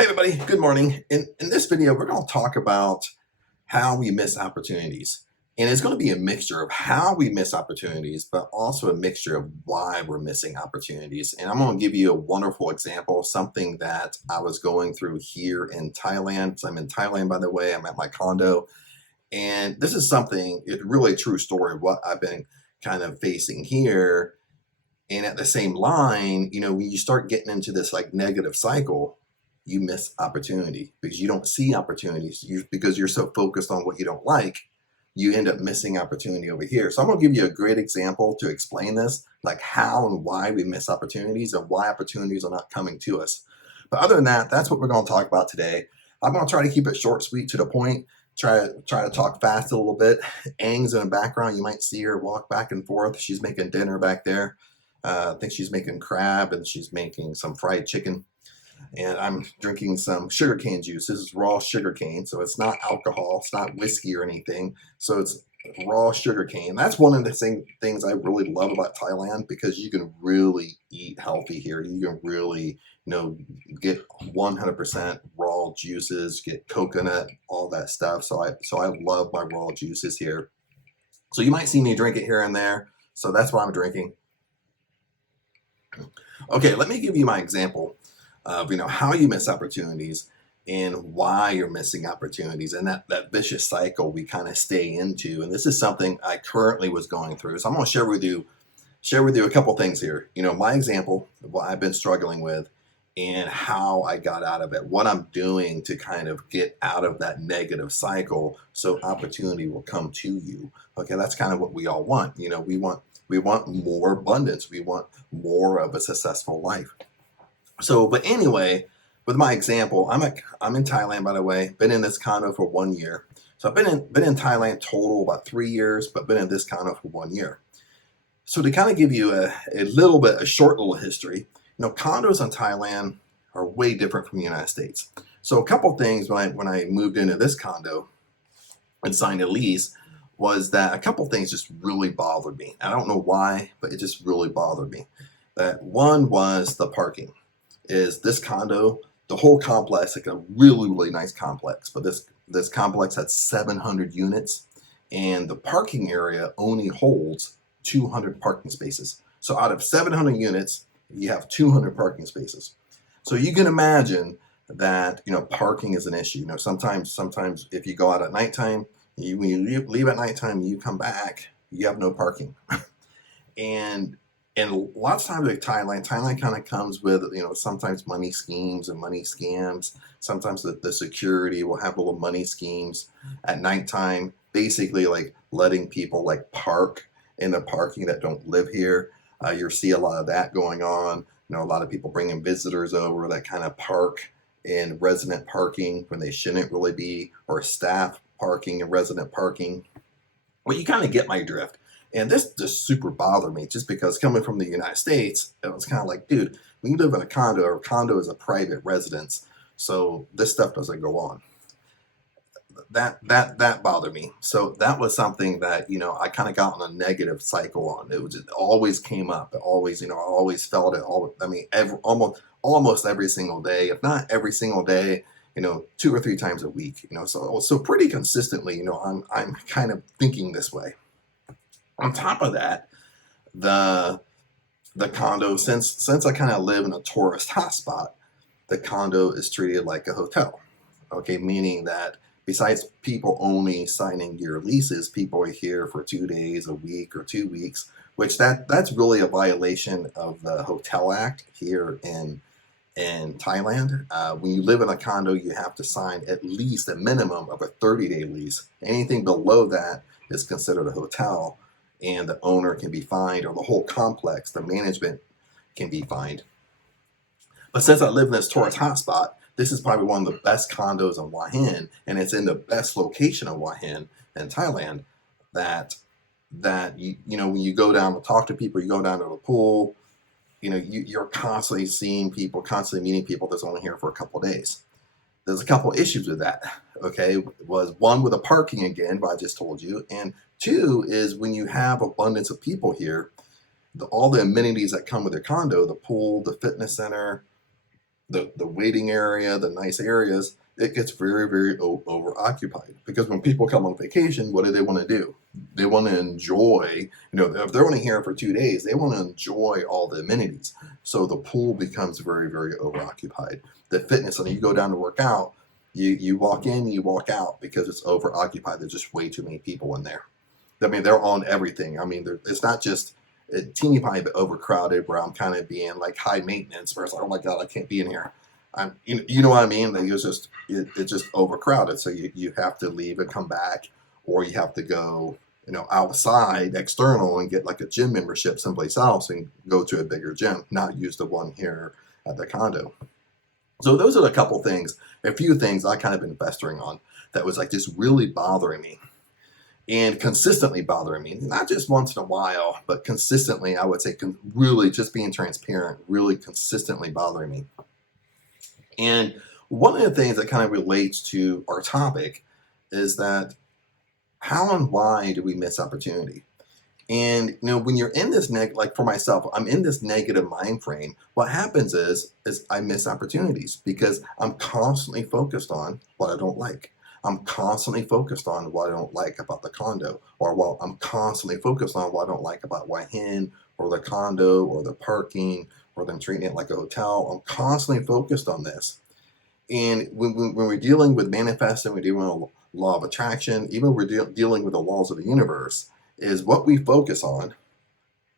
Hey everybody, good morning. In this video, we're going to talk about how we miss opportunities. And it's going to be a mixture of how we miss opportunities, but also a mixture of why we're missing opportunities. And I'm going to give you a wonderful example, something that I was going through here in Thailand. So I'm in Thailand, by the way, I'm at my condo. And this is something, it's really a true story of what I've been kind of facing here. And at the same line, when you start getting into this like negative cycle, you miss opportunity because you don't see opportunities. Because you're so focused on what you don't like, you end up missing opportunity over here. So I'm going to give you a great example to explain this, like how and why we miss opportunities and why opportunities are not coming to us. But other than that, that's what we're going to talk about today. I'm going to try to keep it short, sweet, to the point. Try to talk fast a little bit. Ang's in the background. You might see her walk back and forth. She's making dinner back there. I think she's making crab and she's making some fried chicken. And I'm drinking some sugarcane juice. This is raw sugarcane, so it's not alcohol, it's not whiskey or anything. So it's raw sugarcane. That's one of the things I really love about Thailand, because you can really eat healthy here. You can really, get 100% raw juices, get coconut, all that stuff. So I love my raw juices here. So you might see me drink it here and there. So that's what I'm drinking. Okay, let me give you my example of how you miss opportunities and why you're missing opportunities, and that vicious cycle we kind of stay into. And this is something I currently was going through. So I'm going to share with you a couple things here. My example of what I've been struggling with and how I got out of it, what I'm doing to kind of get out of that negative cycle so opportunity will come to you. Okay, that's kind of what we all want. We want more abundance. We want more of a successful life. So, but anyway, with my example, I'm in Thailand, by the way. Been in this condo for 1 year. So I've been in Thailand total about 3 years, but been in this condo for 1 year. So to kind of give you a short little history, condos in Thailand are way different from the United States. So a couple things when I moved into this condo and signed a lease was that a couple things just really bothered me. I don't know why, but it just really bothered me. That one was the parking. Is this condo, the whole complex, like a really, really nice complex, but this complex had 700 units, and the parking area only holds 200 parking spaces. So out of 700 units, you have 200 parking spaces. So you can imagine that parking is an issue. Sometimes if you go out at nighttime, when you leave at nighttime, you come back, you have no parking. And lots of times like Thailand kind of comes with, sometimes money schemes and money scams. Sometimes the security will have little money schemes at nighttime, basically like letting people like park in the parking that don't live here. You'll see a lot of that going on. A lot of people bringing visitors over that kind of park in resident parking when they shouldn't really be, or staff parking and resident parking. Well, you kind of get my drift. And this just super bothered me, just because coming from the United States, it was kind of like, dude, when you live in a condo is a private residence, so this stuff doesn't go on. That bothered me. So that was something that I kind of got on a negative cycle on. It always came up. It always I always felt it. Almost every single day, if not every single day, 2 or 3 times a week. So pretty consistently, I'm kind of thinking this way. On top of that, the condo, since I kind of live in a tourist hotspot, the condo is treated like a hotel. Okay, meaning that besides people only signing year leases, people are here for 2 days, a week, or 2 weeks, which that's really a violation of the Hotel Act here in Thailand. When you live in a condo, you have to sign at least a minimum of a 30-day lease. Anything below that is considered a hotel, and the owner can be fined, or the whole complex, the management can be fined. But since I live in this tourist hotspot, this is probably one of the best condos in Hua Hin, and it's in the best location of Hua Hin in Thailand. That when you go down to talk to people, you go down to the pool, you're constantly seeing people, constantly meeting people that's only here for a couple of days. There's a couple issues with that. Okay, was one with the parking again, but I just told you, and 2 is when you have abundance of people here, all the amenities that come with your condo, the pool, the fitness center, the waiting area, the nice areas, it gets very, very over occupied. Because when people come on vacation, what do they want to do? They want to enjoy, if they're only here for 2 days, they want to enjoy all the amenities. So the pool becomes very, very over occupied. The fitness, and you go down to work out, you walk in, you walk out because it's over occupied. There's just way too many people in there. I mean, they're on everything. I mean, it's not just a teeny tiny bit overcrowded where I'm kind of being like high maintenance, where it's like, oh my God, I can't be in here. You know what I mean? Like it's just overcrowded. So you have to leave and come back, or you have to go, outside external and get like a gym membership someplace else and go to a bigger gym, not use the one here at the condo. So those are a few things I kind of been festering on that was like just really bothering me and consistently bothering me. Not just once in a while, but consistently, I would say really just being transparent, really consistently bothering me. And one of the things that kind of relates to our topic is that how and why do we miss opportunity? And when you're in this like for myself, I'm in this negative mind frame. What happens is I miss opportunities because I'm constantly focused on what I don't like. I'm constantly focused on what I don't like about the condo, or I'm constantly focused on what I don't like about Waihin or the condo or the parking or them treating it like a hotel. I'm constantly focused on this. And when we're dealing with manifesting, we're dealing with law of attraction, even we're dealing with the laws of the universe, is what we focus on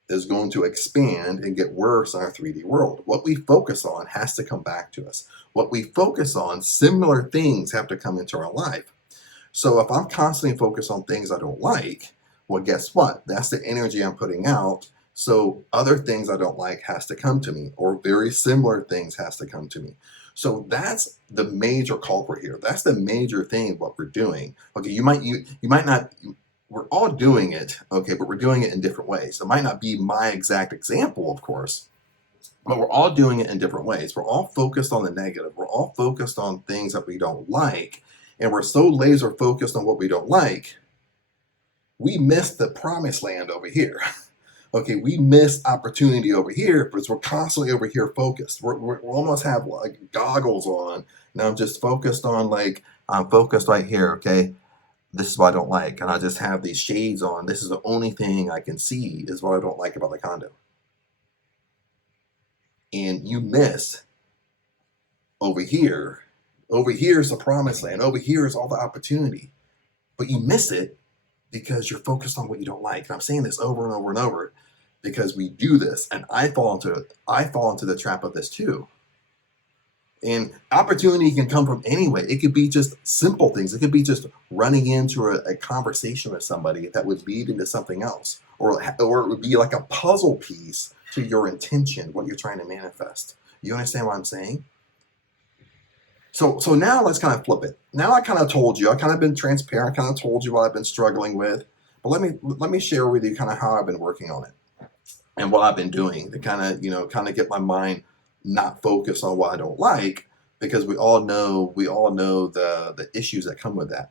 is going to expand and get worse in our 3D world. What we focus on has to come back to us. What we focus on, similar things have to come into our life. So if I'm constantly focused on things I don't like, well, guess what? That's the energy I'm putting out. So other things I don't like has to come to me, or very similar things has to come to me. So that's the major culprit here. That's the major thing what we're doing. Okay, you might not, we're all doing it, okay, but we're doing it in different ways. It might not be my exact example, of course, but we're all doing it in different ways. We're all focused on the negative. We're all focused on things that we don't like. And we're so laser focused on what we don't like, we miss the promised land over here. Okay, we miss opportunity over here because we're constantly over here focused. We almost have like goggles on. And I'm just focused on I'm focused right here, okay? This is what I don't like. And I just have these shades on. This is the only thing I can see is what I don't like about the condo. And you miss over here. Over here is the promised land. Over here is all the opportunity. But you miss it because you're focused on what you don't like. And I'm saying this over and over and over because we do this, and I fall into the trap of this too. And opportunity can come from anywhere. It could be just simple things. It could be just running into a conversation with somebody that would lead into something else, or it would be like a puzzle piece to your intention, what you're trying to manifest. You understand what I'm saying? So now let's kind of flip it. Now I kind of told you, I kind of been transparent, I kind of told you what I've been struggling with, but let me share with you kind of how I've been working on it and what I've been doing to kind of get my mind not focused on what I don't like, because we all know the issues that come with that.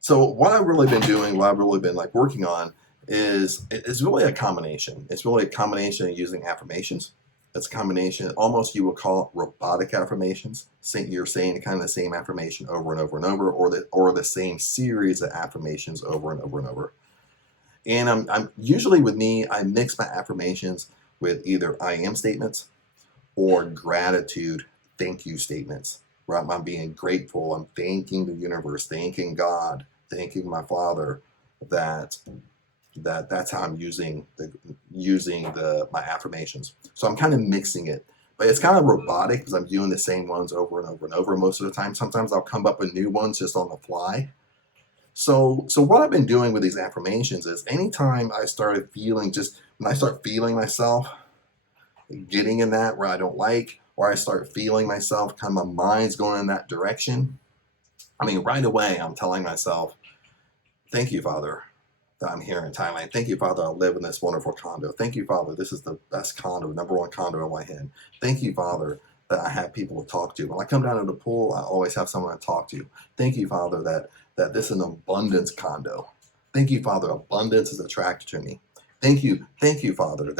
So what I've really been doing, what I've really been working on is really a combination. It's really a combination of using affirmations. It's a combination, almost you would call it robotic affirmations. You're saying kind of the same affirmation over and over and over, or the same series of affirmations over and over and over. And I'm usually, with me, I mix my affirmations with either I am statements or gratitude thank you statements. Right? I'm being grateful. I'm thanking the universe, thanking God, thanking my Father that's how I'm using my affirmations. So I'm kind of mixing it, but it's kind of robotic because I'm doing the same ones over and over and over most of the time. Sometimes I'll come up with new ones just on the fly. So what I've been doing with these affirmations is anytime when I start feeling myself getting in that where I don't like, or I start feeling myself kind of my mind's going in that direction, I mean, right away I'm telling myself, thank you, Father, that I'm here in Thailand. Thank you, Father, I live in this wonderful condo. Thank you, Father, this is the best condo, #1 condo in Waihin. Thank you, Father, that I have people to talk to. When I come down to the pool, I always have someone to talk to. Thank you, Father, that this is an abundance condo. Thank you, Father, abundance is attracted to me. Thank you, Father,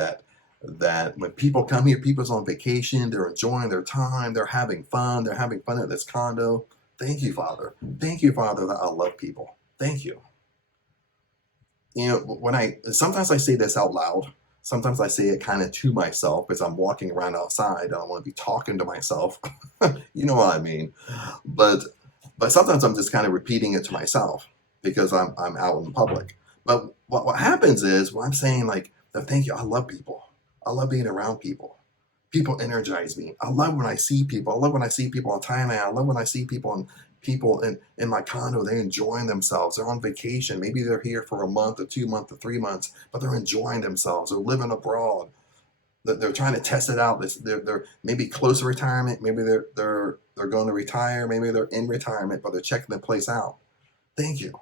that when people come here, people's on vacation, they're enjoying their time, they're having fun at this condo. Thank you, Father. Thank you, Father, that I love people. Thank you. You know, sometimes I say this out loud. Sometimes I say it kind of to myself as I'm walking around outside. I don't want to be talking to myself. You know what I mean? But sometimes I'm just kind of repeating it to myself because I'm out in public. But what happens is when I'm saying like, thank you, I love people. I love being around people. People energize me. I love when I see people. I love when I see people in Thailand. I love when I see people in my condo. They're enjoying themselves. They're on vacation. Maybe they're here for a month or 2 months or 3 months, but they're enjoying themselves. They're living abroad. They're trying to test it out. They're maybe close to retirement. Maybe they're going to retire. Maybe they're in retirement, but they're checking the place out. Thank you.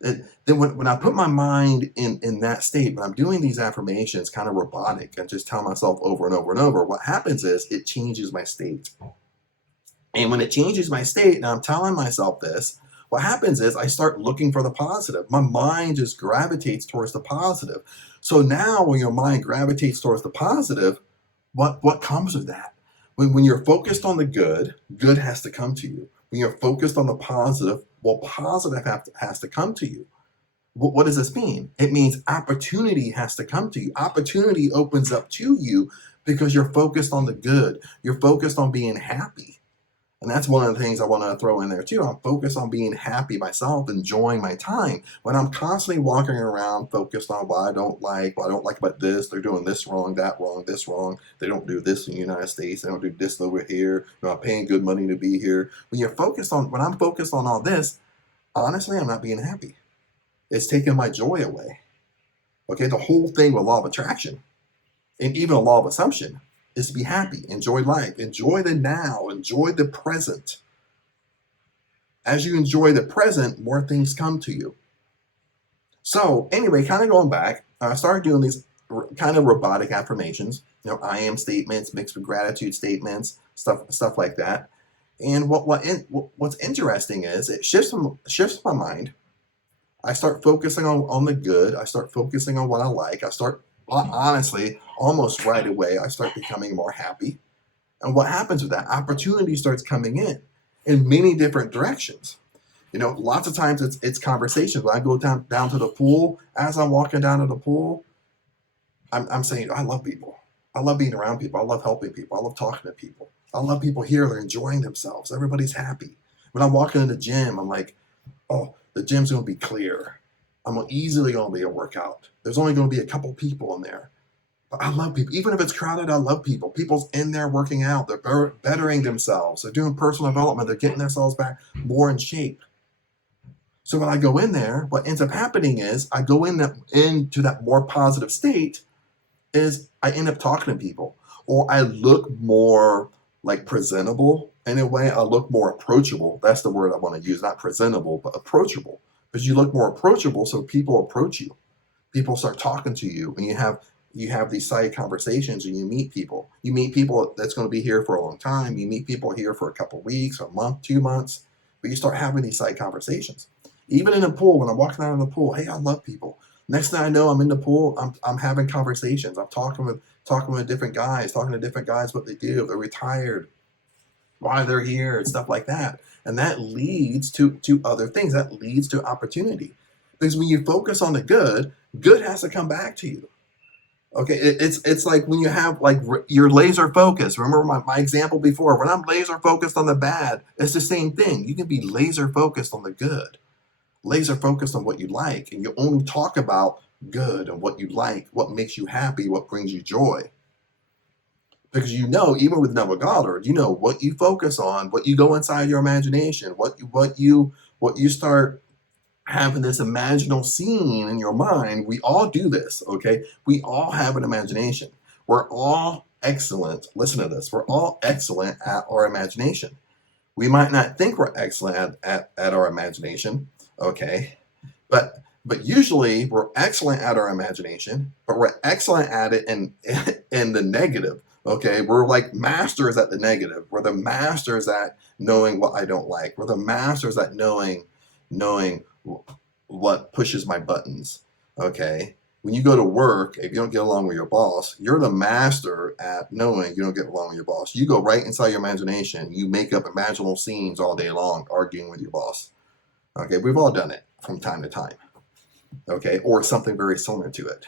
And then when I put my mind in that state, when I'm doing these affirmations, kind of robotic, and just tell myself over and over and over, what happens is it changes my state. And when it changes my state, and I'm telling myself this, what happens is I start looking for the positive. My mind just gravitates towards the positive. So now when your mind gravitates towards the positive, what comes with that? When you're focused on the good, good has to come to you. When you're focused on the positive, well, positive has to come to you. What does this mean? It means opportunity has to come to you. Opportunity opens up to you because you're focused on the good. You're focused on being happy. And that's one of the things I want to throw in there too. I'm focused on being happy myself, enjoying my time. When I'm constantly walking around focused on what I don't like about this, they're doing this wrong, that wrong, this wrong. They don't do this in the United States. They don't do this over here. They're not paying good money to be here. When I'm focused on all this, honestly, I'm not being happy. It's taking my joy away. Okay, the whole thing with law of attraction and even a law of assumption is to be happy, enjoy life, enjoy the now, enjoy the present. As you enjoy the present, more things come to you. So anyway, kind of going back, I started doing these kind of robotic affirmations, I am statements mixed with gratitude statements, stuff like that. And what's interesting is it shifts my mind. I start focusing on the good. I start focusing on what I like. Honestly, almost right away, I start becoming more happy. And what happens with that? Opportunity starts coming in many different directions. Lots of times it's conversations. When I go down to the pool, as I'm walking down to the pool, I'm saying, I love people. I love being around people. I love helping people. I love talking to people. I love people here. They're enjoying themselves. Everybody's happy. When I'm walking in the gym, I'm like, oh, the gym's going to be clear. I'm easily going to be able to work out. There's only going to be a couple people in there. But I love people. Even if it's crowded, I love people. People's in there working out. They're bettering themselves. They're doing personal development. They're getting themselves back more in shape. So when I go in there, what ends up happening is I go into that more positive state is I end up talking to people. Or I look more like presentable. In a way, I look more approachable. That's the word I want to use. Not presentable, but approachable. Because you look more approachable, so people approach you. People start talking to you, and you have these side conversations, and you meet people. You meet people that's going to be here for a long time. You meet people here for a couple of weeks, a month, 2 months, but you start having these side conversations. Even in the pool, when I'm walking out in the pool, hey, I love people. Next thing I know, I'm in the pool. I'm having conversations. I'm talking with different guys, what they do. They're retired, why they're here, and stuff like that. And that leads to other things. That leads to opportunity. Because when you focus on the good has to come back to you. Okay, it's like when you have you're laser focused. Remember my example before, when I'm laser focused on the bad, it's the same thing. You can be laser focused on the good, laser focused on what you like, and you only talk about good and what you like, what makes you happy, what brings you joy. Because even with Neville Goddard, what you focus on, what you go inside your imagination, what you start having this imaginal scene in your mind. We all do this, okay? We all have an imagination. We're all excellent. Listen to this. We're all excellent at our imagination. We might not think we're excellent at our imagination, okay? But usually we're excellent at our imagination, but we're excellent at it in the negative. Okay, we're like masters at the negative. We're the masters at knowing what I don't like. We're the masters at knowing what pushes my buttons. Okay, when you go to work, if you don't get along with your boss, you're the master at knowing you don't get along with your boss. You go right inside your imagination. You make up imaginable scenes all day long arguing with your boss. Okay, we've all done it from time to time. Okay, or something very similar to it.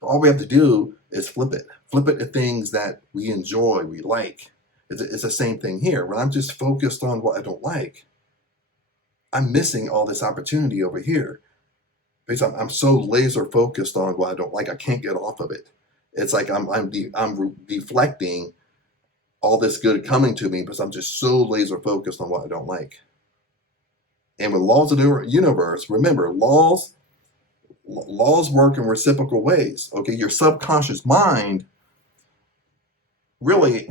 But all we have to do is flip it. Flip it to things that we enjoy, we like. It's the same thing here. When I'm just focused on what I don't like, I'm missing all this opportunity over here. Because I'm so laser focused on what I don't like, I can't get off of it. It's like I'm deflecting all this good coming to me because I'm just so laser focused on what I don't like. And with laws of the universe, remember, laws work in reciprocal ways. Okay, your subconscious mind really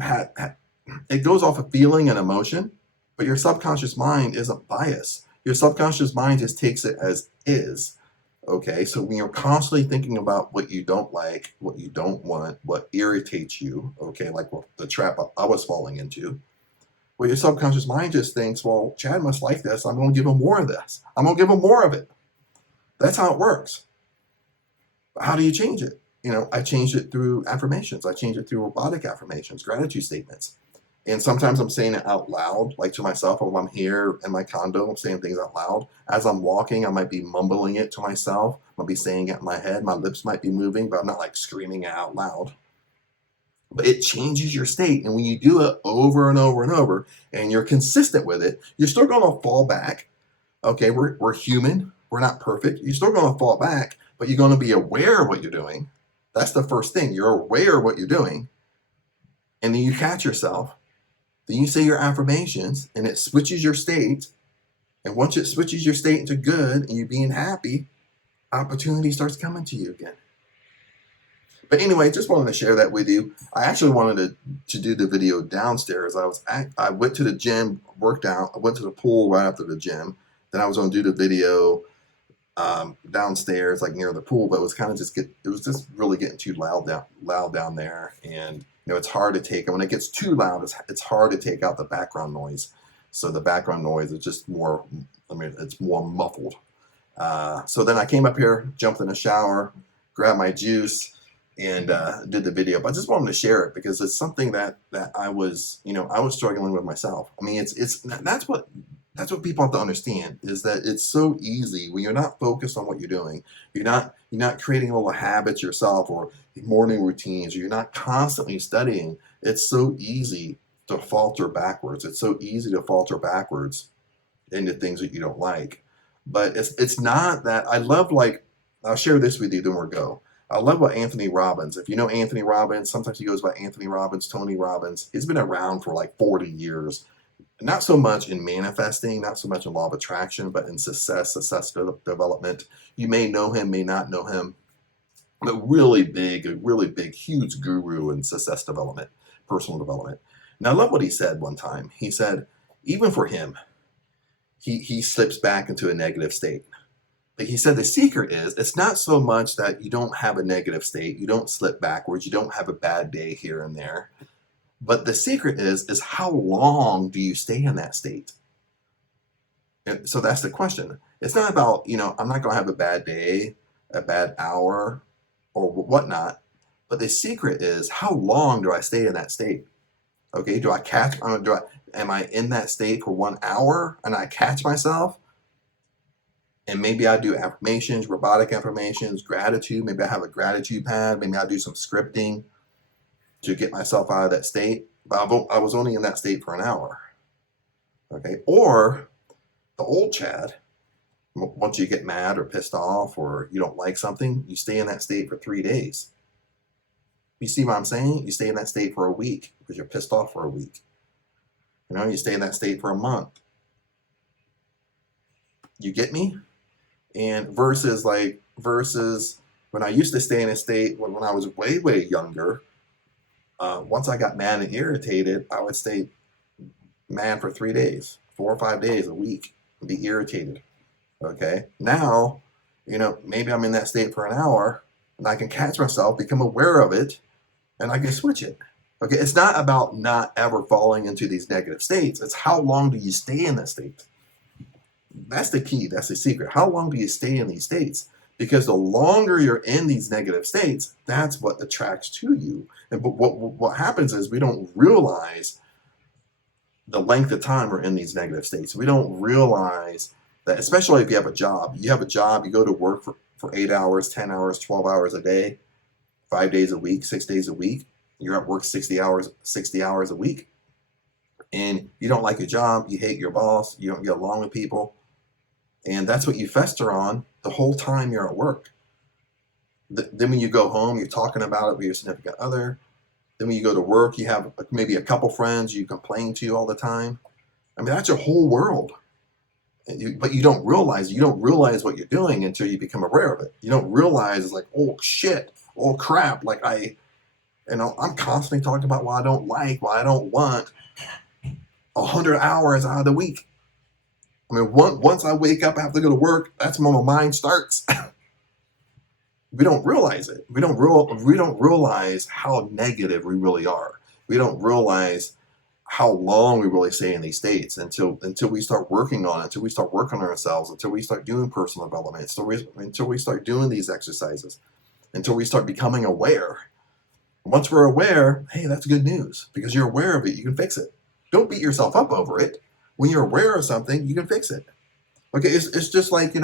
it goes off of feeling and emotion, but your subconscious mind isn't biased. Your subconscious mind just takes it as is. Okay, so when you're constantly thinking about what you don't like, what you don't want, what irritates you, okay, like the trap I was falling into, well, your subconscious mind just thinks, well, Chad must like this. I'm going to give him more of this. I'm going to give him more of it. That's how it works. How do you change it? I changed it through affirmations. I changed it through robotic affirmations, gratitude statements. And sometimes I'm saying it out loud, like to myself, or when I'm here in my condo, I'm saying things out loud. As I'm walking, I might be mumbling it to myself. I might be saying it in my head. My lips might be moving, but I'm not like screaming it out loud. But it changes your state. And when you do it over and over and over, and you're consistent with it, you're still going to fall back. Okay, we're human. We're not perfect. You're still going to fall back, but you're going to be aware of what you're doing. That's the first thing. You're aware of what you're doing. And then you catch yourself. Then you say your affirmations, and it switches your state. And once it switches your state into good, and you're being happy, opportunity starts coming to you again. But anyway, just wanted to share that with you. I actually wanted to do the video downstairs. I went to the gym, worked out. I went to the pool right after the gym. Then I was going to do the video downstairs, like near the pool. But it was kind of it was just really getting too loud down there. And it's hard to take. And when it gets too loud, it's hard to take out the background noise. So the background noise is just more. It's more muffled. So then I came up here, jumped in the shower, grabbed my juice, and did the video. But I just wanted to share it because it's something that I was struggling with myself. I mean, that's what people have to understand, is that it's so easy when you're not focused on what you're doing. You're not creating little habits yourself or morning routines. Or you're not constantly studying. It's so easy to falter backwards. It's so easy to falter backwards into things that you don't like. But it's not that. I love, like, I'll share this with you, then we'll go. I love what Anthony Robbins, if you know Anthony Robbins, sometimes he goes by Anthony Robbins, Tony Robbins. He's been around for like 40 years. Not so much in manifesting, not so much in law of attraction, but in success development. You may know him, may not know him, but a really big, huge guru in success development, personal development. And I love what he said one time. He said, even for him, he slips back into a negative state. But he said the secret is, it's not so much that you don't have a negative state, you don't slip backwards, you don't have a bad day here and there. But the secret is how long do you stay in that state? And so that's the question. It's not about, I'm not going to have a bad day, a bad hour, or whatnot. But the secret is, how long do I stay in that state? Okay, am I in that state for 1 hour and I catch myself? And maybe I do affirmations, robotic affirmations, gratitude. Maybe I have a gratitude pad. Maybe I do some scripting to get myself out of that state. But I was only in that state for an hour. Okay. Or the old Chad, once you get mad or pissed off or you don't like something, you stay in that state for 3 days. You see what I'm saying? You stay in that state for a week because you're pissed off for a week. You stay in that state for a month. You get me? And versus when I used to stay in a state when I was way, way younger, once I got mad and irritated, I would stay mad for 3 days, 4 or 5 days, a week, and be irritated. Okay. Now, maybe I'm in that state for an hour and I can catch myself, become aware of it, and I can switch it. Okay. It's not about not ever falling into these negative states. It's how long do you stay in that state? That's the key. That's the secret. How long do you stay in these states? Because the longer you're in these negative states, that's what attracts to you. And but what happens is we don't realize the length of time we're in these negative states. We don't realize that, especially if you have a job. You have a job, you go to work for 8 hours, 10 hours, 12 hours a day, 5 days a week, 6 days a week. You're at work 60 hours a week. And you don't like your job, you hate your boss, you don't get along with people. And that's what you fester on the whole time you're at work. Then when you go home, you're talking about it with your significant other. Then when you go to work, you have maybe a couple friends you complain to all the time. I mean, that's your whole world. But you don't realize what you're doing until you become aware of it. You don't realize it's like, oh shit, oh crap. Like I'm constantly talking about what I don't like, what I don't want 100 hours out of the week. I mean, once I wake up, I have to go to work. That's when my mind starts. We don't realize it. We don't realize how negative we really are. We don't realize how long we really stay in these states until we start working on it, until we start working on ourselves, until we start doing personal development, until we start doing these exercises, until we start becoming aware. Once we're aware, hey, that's good news because you're aware of it. You can fix it. Don't beat yourself up over it. When you're aware of something, you can fix it. Okay, it's just like, I'm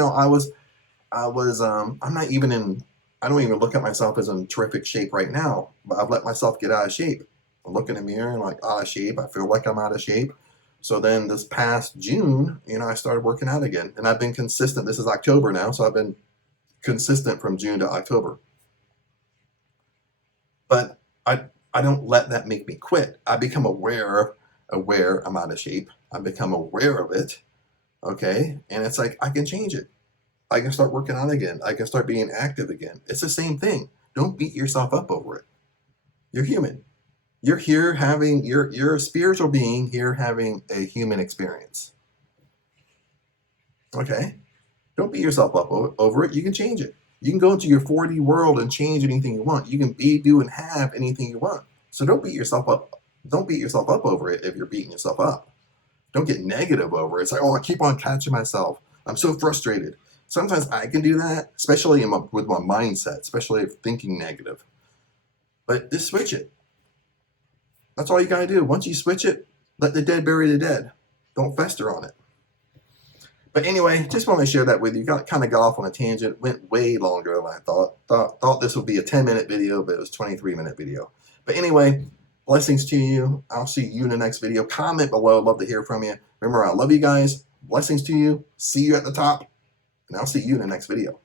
not even I don't even look at myself as in terrific shape right now, but I've let myself get out of shape. I look in the mirror and like out of shape. I feel like I'm out of shape. So then this past June, I started working out again, and I've been consistent. This is October now, so I've been consistent from June to October. But I don't let that make me quit. I become aware I'm out of shape. I become aware of it. Okay. And it's like, I can change it. I can start working out again. I can start being active again. It's the same thing. Don't beat yourself up over it. You're human. You're here you're a spiritual being here having a human experience. Okay. Don't beat yourself up over it. You can change it. You can go into your 4D world and change anything you want. You can be, do, and have anything you want. So don't beat yourself up. Don't beat yourself up over it if you're beating yourself up. Don't get negative over it. It's like, oh, I keep on catching myself. I'm so frustrated. Sometimes I can do that, especially with my mindset, especially if thinking negative. But just switch it. That's all you got to do. Once you switch it, let the dead bury the dead. Don't fester on it. But anyway, just want to share that with you. Kind of got off on a tangent. Went way longer than I thought. Thought this would be a 10-minute video, but it was a 23-minute video. But anyway, blessings to you. I'll see you in the next video. Comment below. Love to hear from you. Remember, I love you guys. Blessings to you. See you at the top. And I'll see you in the next video.